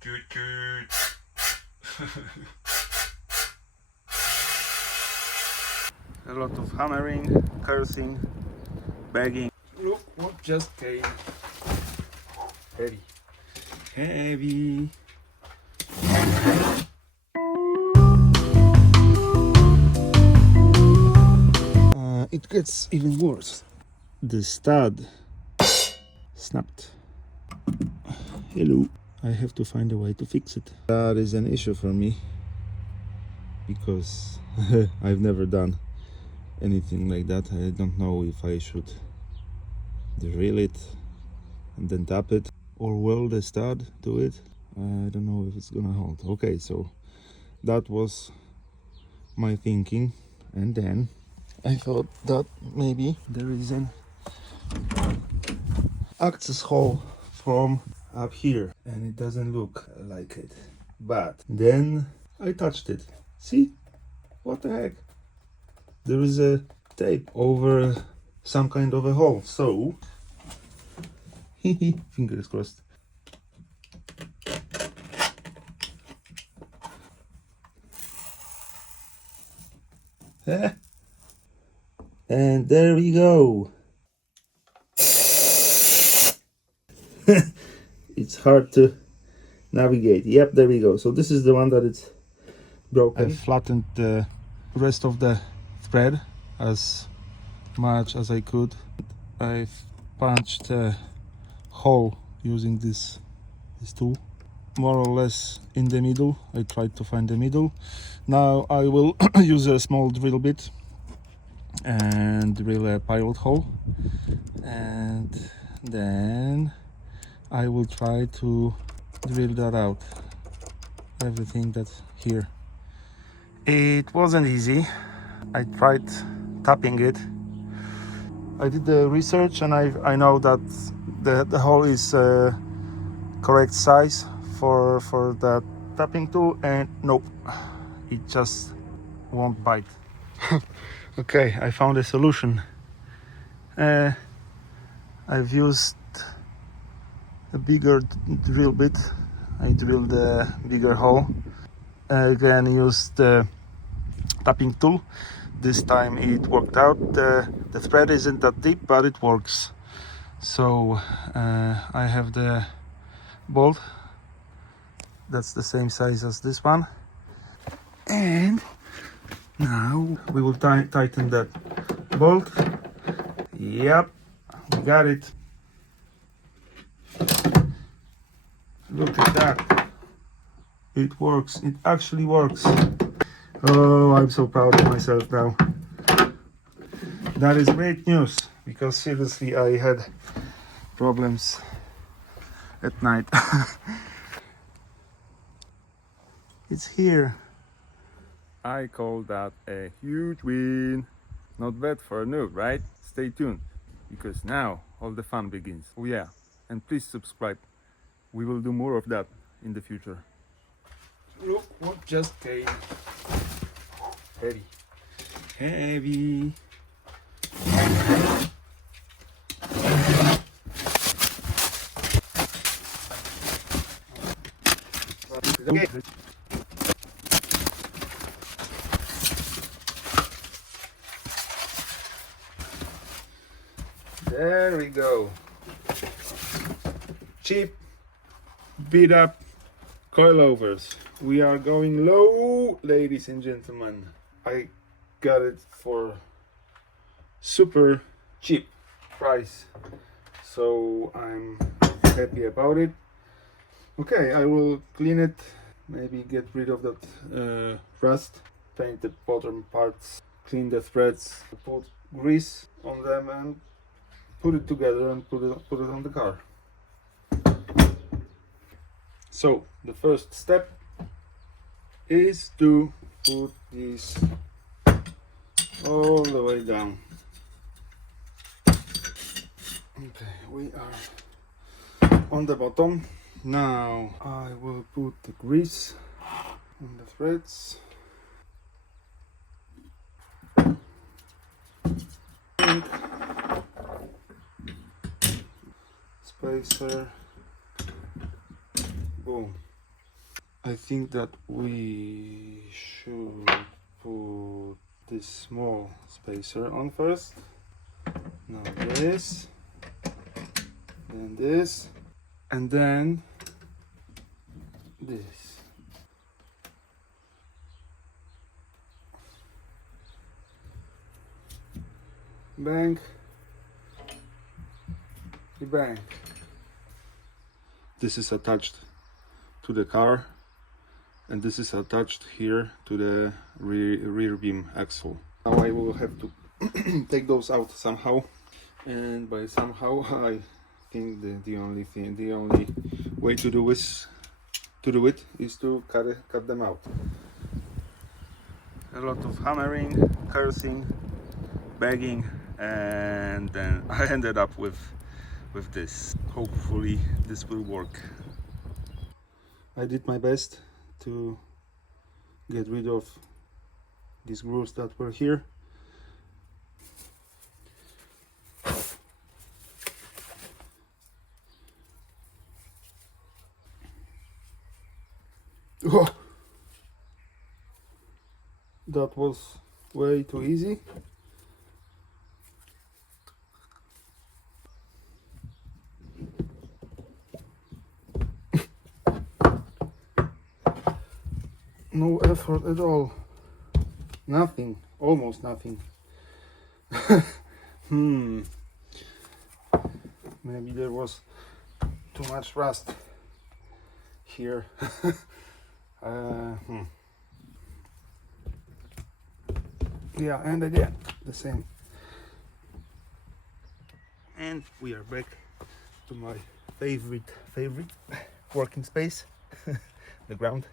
Toot toot. A lot of hammering, cursing, begging. Look what just came. Heavy. Heavy. It gets even worse. The stud snapped. Hello. I have to find a way to fix it. That is an issue for me because I've never done anything like that. I don't know if I should drill it and then tap it or weld the stud to it. I don't know if it's gonna hold. Okay, so that was my thinking, and then I thought that maybe there is an access hole from up here and it doesn't look like it, but then I touched it. See, what the heck, there is a tape over some kind of a hole, so fingers crossed. And there we go. It's hard to navigate. Yep, there we go. So this is the one that it's broken. I flattened the rest of the thread as much as I could. I've punched a hole using this tool, more or less in the middle. I tried to find the middle. Now I will use a small drill bit and drill a pilot hole, and then I will try to drill that out, everything that's here. It wasn't easy. I tried tapping it. I did the research and I know that the hole is correct size for that tapping tool, and nope, it just won't bite. Okay, I found a solution. I've used a bigger drill bit. I drilled a bigger hole. Again, used the tapping tool. This time it worked out. The thread isn't that deep, but it works. So I have the bolt that's the same size as this one, and now we will tighten that bolt. Yep, we got it. Look at that. It works. It actually works. Oh, I'm so proud of myself now. That is great news, because seriously I had problems at night. It's here. I call that a huge win. Not bad for a noob, right? Stay tuned, because now all the fun begins. Oh yeah, and please subscribe. We will do more of that in the future. Look what just came. Heavy. Heavy. Okay. There we go. Cheap, beat up coilovers. We are going low, ladies and gentlemen. I got it for super cheap price, so I'm happy about it. Okay, I will clean it, maybe get rid of that rust, paint the bottom parts, clean the threads, put grease on them and put it together and put it on the car. So the first step is to put this all the way down. Okay, we are on the bottom. Now I will put the grease on the threads. Spacer. Boom. I think that we should put this small spacer on first. Now this, then this, and then this. Bang, bang. This is attached to the car, and this is attached here to the rear beam axle. Now I will have to take those out somehow, and by somehow I think the only way to do it is to cut them out. A lot of hammering, cursing, begging, and then I ended up with this. Hopefully this will work. I did my best to get rid of these grooves that were here. Oh, that was way too easy. No effort at all. Nothing. Almost nothing. Maybe there was too much rust here. Yeah, and again the same. And we are back to my favorite working space, the ground.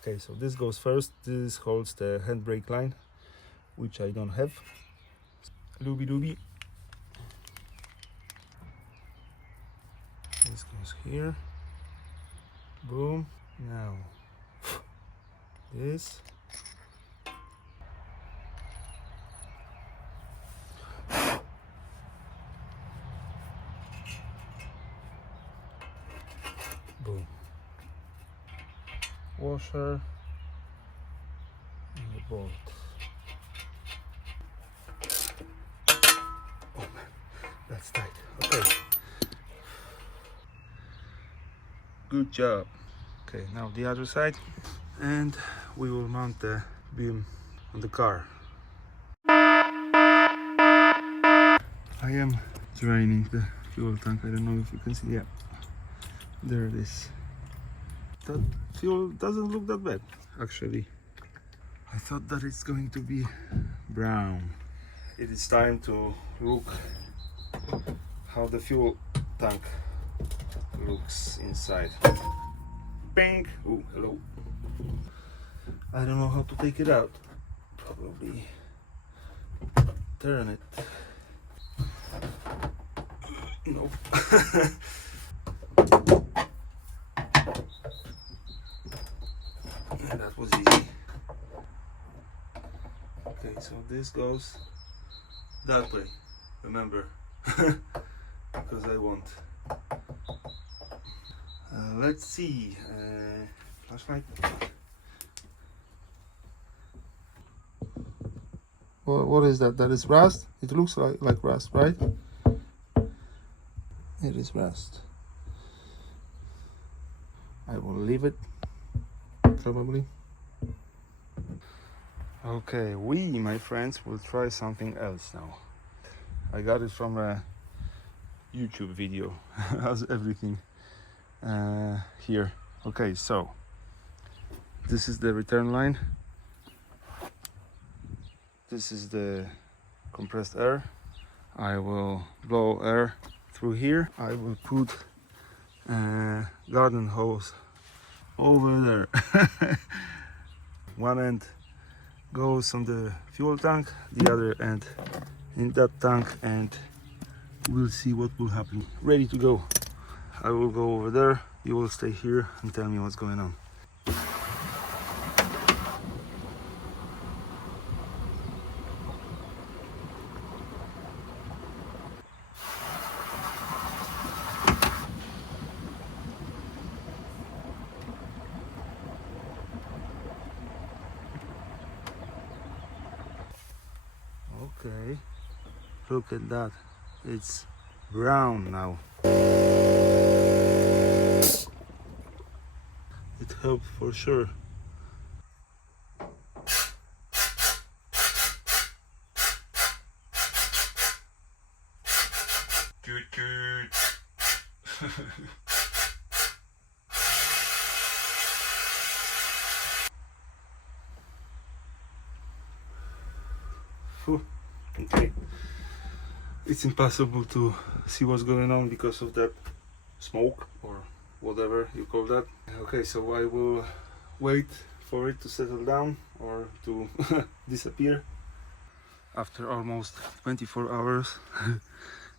Okay, so this goes first. This holds the handbrake line, which I don't have. Looby dooby. This goes here. Boom. Now this. Boom. Washer and the bolt. Oh man, that's tight. Okay. Good job. Okay, now the other side, and we will mount the beam on the car. I am draining the fuel tank. I don't know if you can see. Yeah, there it is. That fuel doesn't look that bad, actually. I thought that it's going to be brown. It is time to look how the fuel tank looks inside. Bang! Oh, hello. I don't know how to take it out. Probably turn it. Nope. That was easy. Okay, so this goes that way, remember, because I want. Let's see, flashlight. What is that? That is rust? It looks like rust, right? It is rust. I will leave it, probably. Okay, my friends, will try something else now. I got it from a YouTube video, as everything here. Okay, so this is the return line. This is the compressed air. I will blow air through here. I will put a garden hose over there. One end goes on the fuel tank, the other end in that tank, and we'll see what will happen. Ready to go. I will go over there, you will stay here and tell me what's going on. Okay, look at that, it's brown now. It helped for sure. Toot toot. Okay, it's impossible to see what's going on because of that smoke or whatever you call that. Okay, so I will wait for it to settle down or to disappear. After almost 24 hours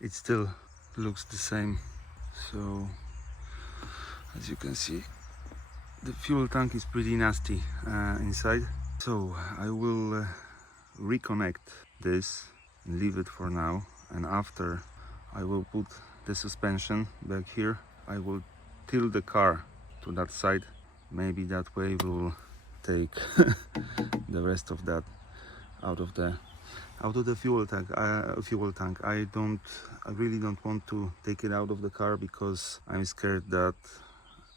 it still looks the same. So as you can see, the fuel tank is pretty nasty inside. So I will reconnect this and leave it for now, and after I will put the suspension back here. I will tilt the car to that side. Maybe that way we'll take the rest of that out of the fuel tank. I really don't want to take it out of the car because I'm scared that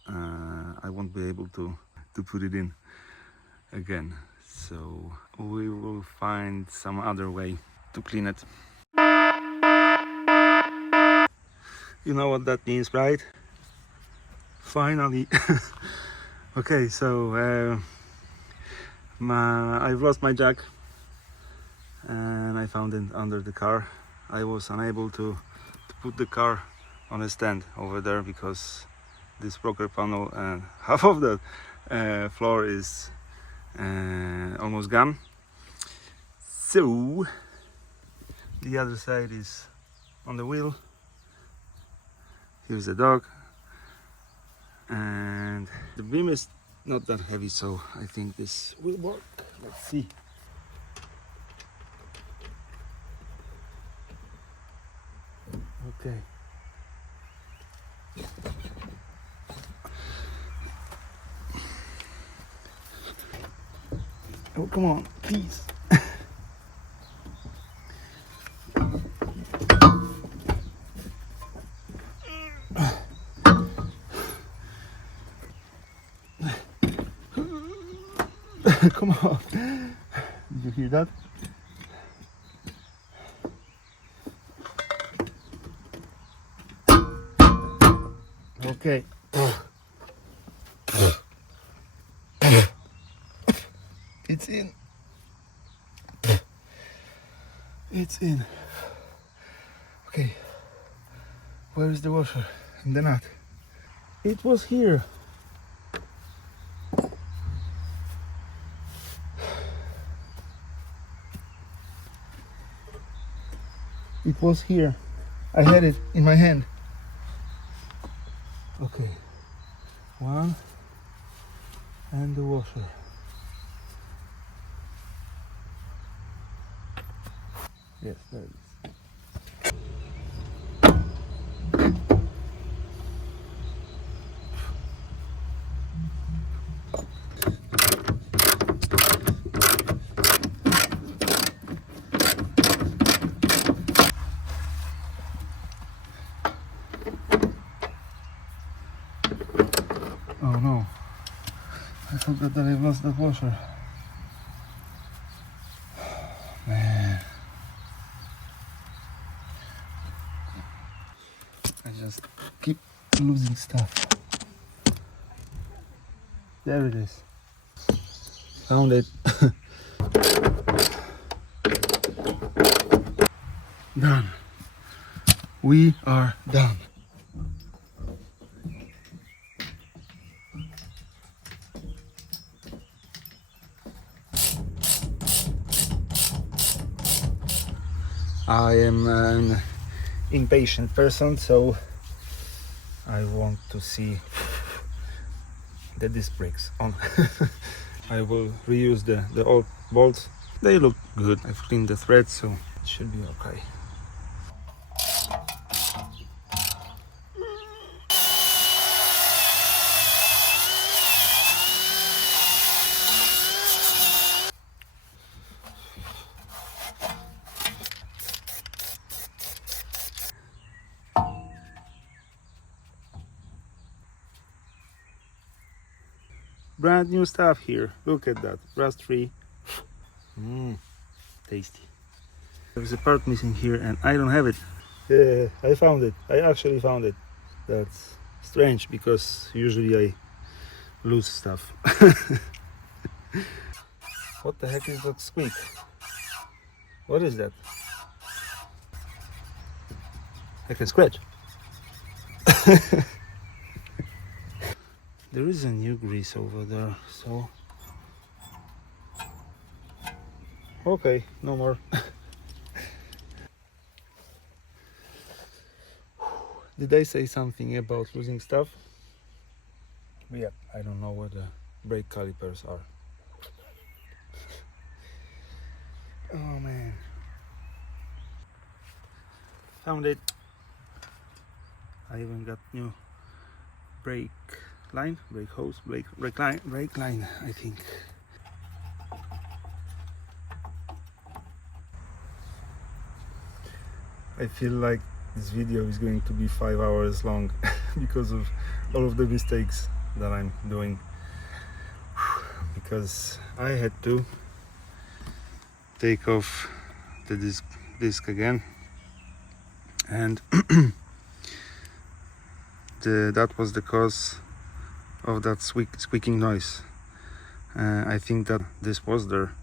I won't be able to put it in again. So we will find some other way to clean it. You know what that means, right? Finally. Okay, so I've lost my jack and I found it under the car. I was unable to put the car on a stand over there because this rocker panel and half of the floor is almost gone. So the other side is on the wheel. Here's the dog, and the beam is not that heavy, so I think this will work. Let's see. Okay. Oh, come on, please. Come on. Did you hear that? Okay. It's in. It's in. Okay. Where is the washer and the nut? It was here. It was here. I had it in my hand. Okay. One. And the washer. Yes, there it is. Oh no, I forgot that I've lost that washer. Man, I just keep losing stuff. There it is. Found it. Done. We are done. I am an impatient person, so I want to see the disc brakes on. I will reuse the old bolts. They look good. I've cleaned the threads, so it should be okay. brand new stuff here. Look at that, rust free. Tasty. There's a part missing here and I don't have it. Yeah, I found it. I actually found it. That's strange because usually I lose stuff. What the heck is that squeak? What is that? I can scratch. There is a new grease over there, so okay, no more. Did I say something about losing stuff? Yeah, I don't know where the brake calipers are. Oh man. Found it. I even got new brake line, brake hose, brake line, I think. I feel like this video is going to be 5 hours long because of all of the mistakes that I'm doing. Because I had to take off the disc again, and that was the cause of that squeaking noise. I think that this was there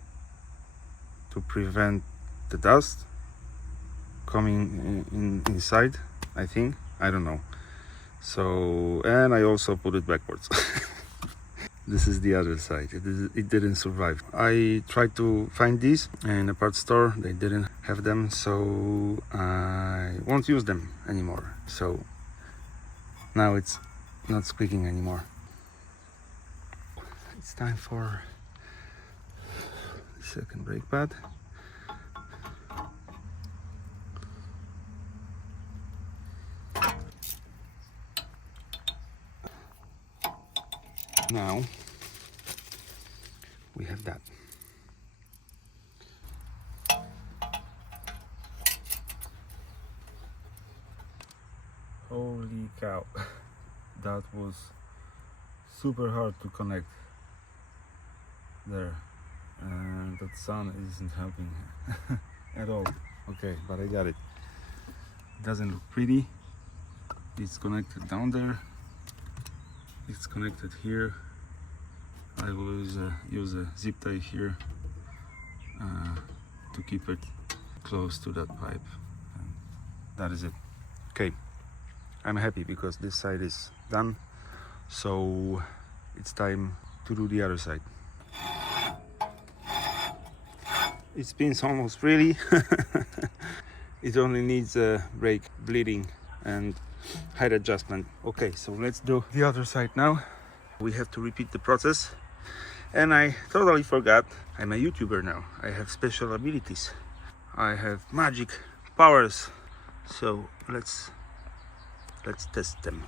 to prevent the dust coming inside, I think. I don't know. So, and I also put it backwards. This is the other side. It didn't survive. I tried to find these in a parts store. They didn't have them, so I won't use them anymore. So now it's not squeaking anymore. It's time for the second brake pad. Now we have that. Holy cow, that was super hard to connect there, and that sun isn't helping at all. Okay, but I got it. It doesn't look pretty. It's connected down there. It's connected here. I will use a zip tie here to keep it close to that pipe. And that is it. Okay, I'm happy because this side is done. So it's time to do the other side. It spins almost freely. It only needs a brake bleeding and height adjustment. Okay, so let's do the other side now. We have to repeat the process. And I totally forgot, I'm a YouTuber now. I have special abilities. I have magic powers. So let's test them.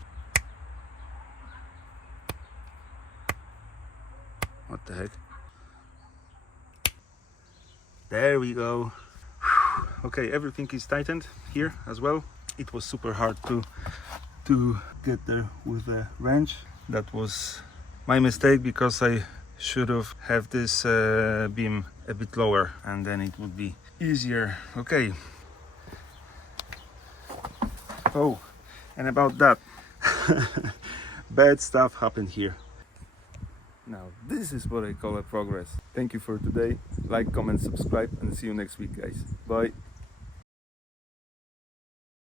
What the heck? There we go. Okay, everything is tightened here as well. It was super hard to get there with a wrench. That was my mistake because I should have this beam a bit lower and then it would be easier. Okay. Oh, and about that, bad stuff happened here. Now this is what I call a progress. Thank you for today. Like, comment, subscribe, and see you next week, guys. Bye.